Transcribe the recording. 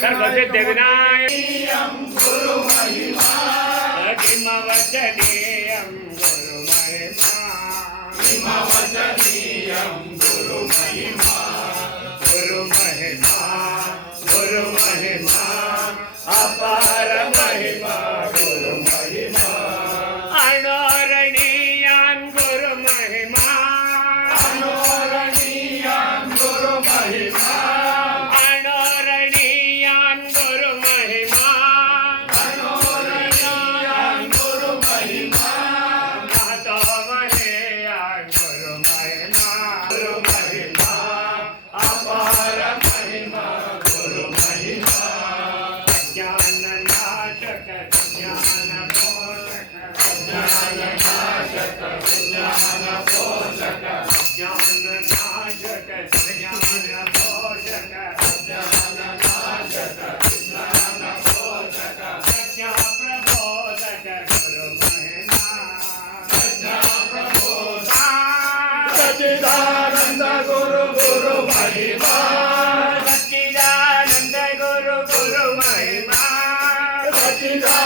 सर्वसिद्धिविनायकं गुरु महिमा किमवचनीयं गुरु महिमा किमवचनीयं गुरु महिमा गुरु महिमा गुरु महिमा अपार महिमा गुरु महिमा अनोरणीयान गुरु महिमा अनोरणीयान गुरु महिमा अनोरणीयान गुरु महिमा अनोरणीयान गुरु महिमा महतो महेयान गुरु महिमा अपार महिमा गुरु महिमा ज्ञान नाशक ज्ञान पोषक ज्ञान नाशक ज्ञान पोषक ज्ञान नाशक ज्ञान पोषक ज्ञान नाशक ज्ञान पोषक प्रज्ञा प्रबोधक गुरु महिमा प्रज्ञा प्रबोधक सच्चिदानंद गुरु गुरु महिमा सच्चिदानंद गुरु गुरु महिमा सच्चिदानंद